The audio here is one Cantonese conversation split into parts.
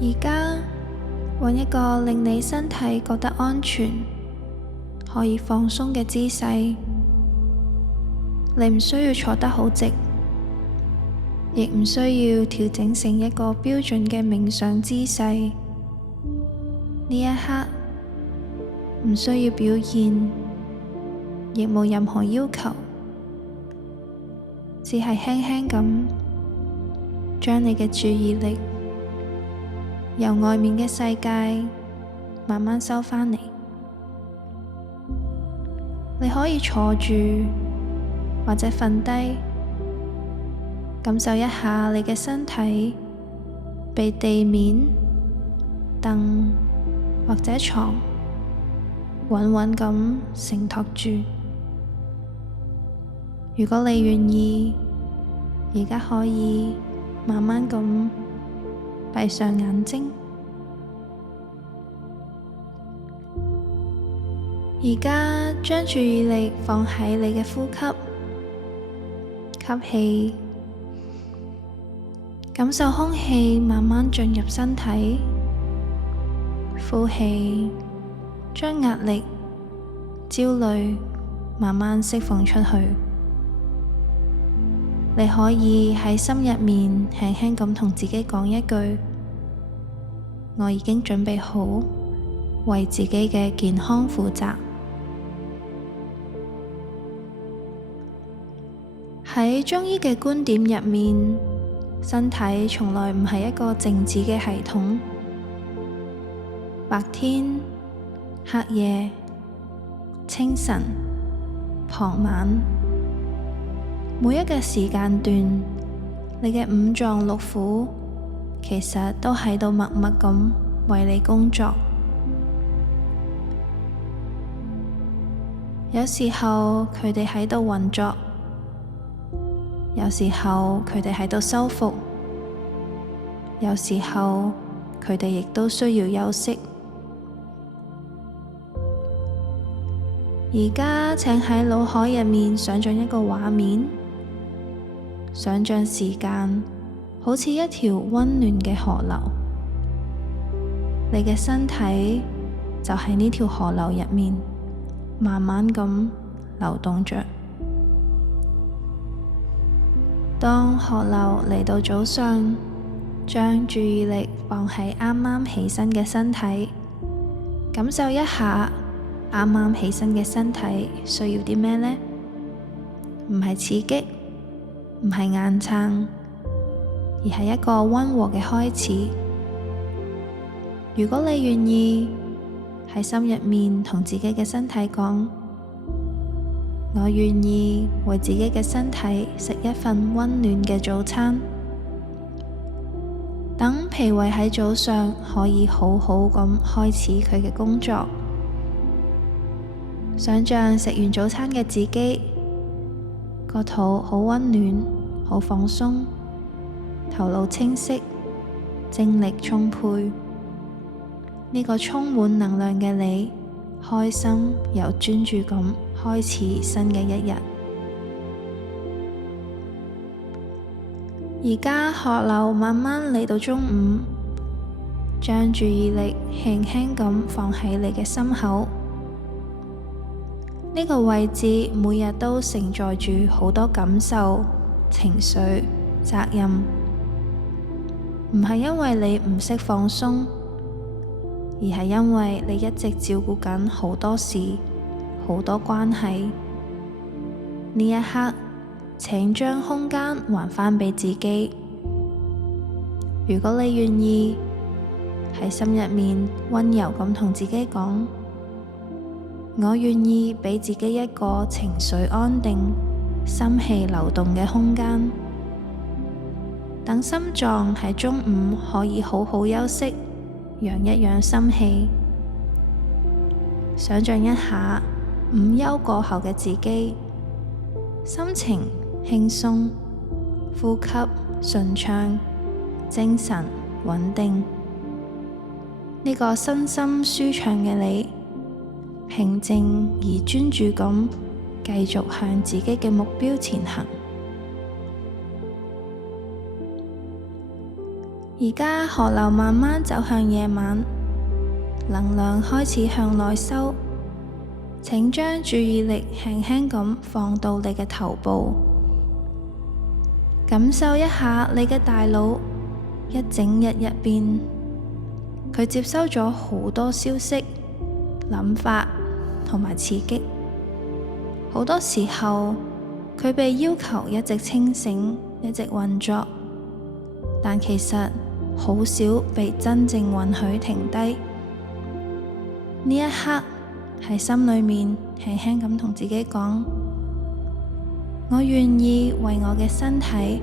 而家揾一個令你身體覺得安全、可以放鬆嘅姿勢，你唔需要坐得好直，亦唔需要調整成一個標準嘅冥想姿勢。呢一刻唔需要表現，亦冇任何要求，只係輕輕咁將你嘅注意力由外面嘅世界慢慢收返嚟。你可以坐住或者瞓低，感受一下你嘅身體被地面、凳或者床穩穩咁承托住。如果你願意，而家可以慢慢咁閉上眼睛。而家將注意力放喺你嘅呼吸，吸氣，感受空氣慢慢進入身體，呼氣，將壓力、焦慮慢慢釋放出去。你可以喺心入面輕輕咁同自己講一句：我已經準備好為自己嘅健康負責。喺中醫嘅觀點入面，身體從來唔係一個靜止嘅系統。白天、黑夜、清晨、傍晚，每一個時間段，你嘅五臟六腑其實都喺度默默咁為你工作。有時候佢哋喺度運作，有時候佢哋喺度修復，有時候佢哋亦都需要休息。而家請喺腦海入面想象一個畫面，想象時間好似一條溫暖嘅河流，你嘅身體就喺呢條河流入面慢慢咁流動着。當河流嚟到早上，將注意力放喺啱啱起身嘅身體，感受一下啱啱起身嘅身體需要啲咩呢？唔係刺激，唔係硬撐，而係一個溫和嘅開始。如果你願意，喺心入面同自己嘅身體講：我願意為自己嘅身體食一份溫暖嘅早餐，等脾胃喺早上可以好好咁開始佢嘅工作。想象食完早餐嘅自己，個肚好溫暖，好放鬆，頭腦清晰，精力充沛。呢個充滿能量嘅你，開心又專注咁開始新嘅一日。而家河流慢慢嚟到中午，將注意力輕輕咁放喺你嘅心口。呢個位置每日都承載住好多感受、情緒、責任，唔係因為你唔識放鬆，而係因為你一直照顧緊好多事、好多關係。呢一刻，請將空間還返畀自己。如果你願意，喺心入面溫柔咁同自己講：我願意畀自己一個情緒安定、心氣流動嘅空間，等心臟喺中午可以好好休息，養一養心氣。想象一下午休過後嘅自己，心情輕鬆，呼吸順暢，精神穩定。呢個身心舒暢嘅你，平靜而專注咁繼續向自己嘅目標前行。而家河流慢慢走向夜晚，能量開始向內收，請將注意力輕輕咁放到你嘅頭部，感受一下你嘅大腦一整日入邊，佢接收咗好多消息、諗法同埋刺激，好多時候佢被要求一直清醒、一直運作，但其實好少被真正允許停低。呢一刻喺心裏面輕輕咁同自己講：我願意為我嘅身體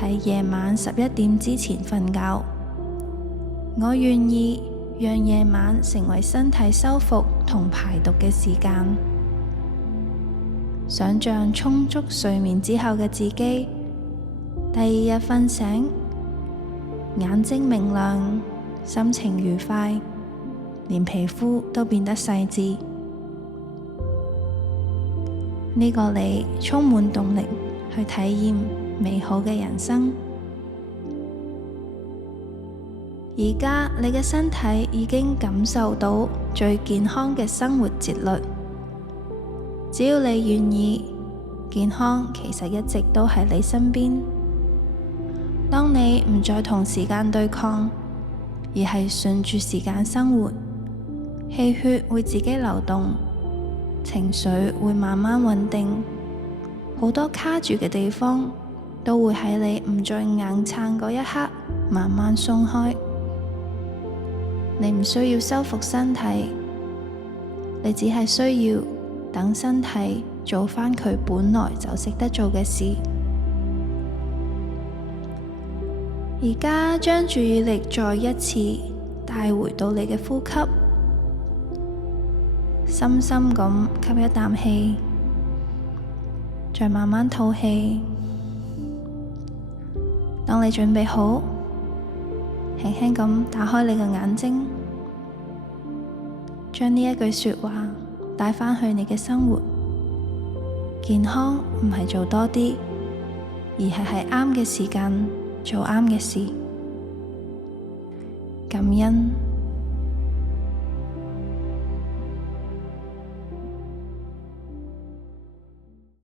喺夜晚11點之前瞓覺，我願意讓夜晚成為身體修復同排毒嘅時間。想象充足睡眠之後嘅自己，第二日瞓醒，眼睛明亮，心情愉快，連皮膚都變得細緻。呢個你充滿動力去體驗美好嘅人生。而家你嘅身體已經感受到最健康嘅生活節律，只要你願意，健康其實一直都喺你身邊。當你唔再同時間對抗，而係順住時間生活，氣血會自己流動，情緒會慢慢穩定，好多卡住嘅地方都會喺你唔再硬撐嗰一刻慢慢鬆開。你唔需要修復身體，你只係需要等身體做返佢本來就識得做嘅事。而家將注意力再一次帶回到你嘅呼吸，深深咁吸一啖氣，再慢慢吐氣。當你準備好，輕輕咁打開你嘅眼睛，將呢一句說話帶返去你嘅生活。健康唔係做多啲，而係喺啱嘅時間做啱嘅事。感恩。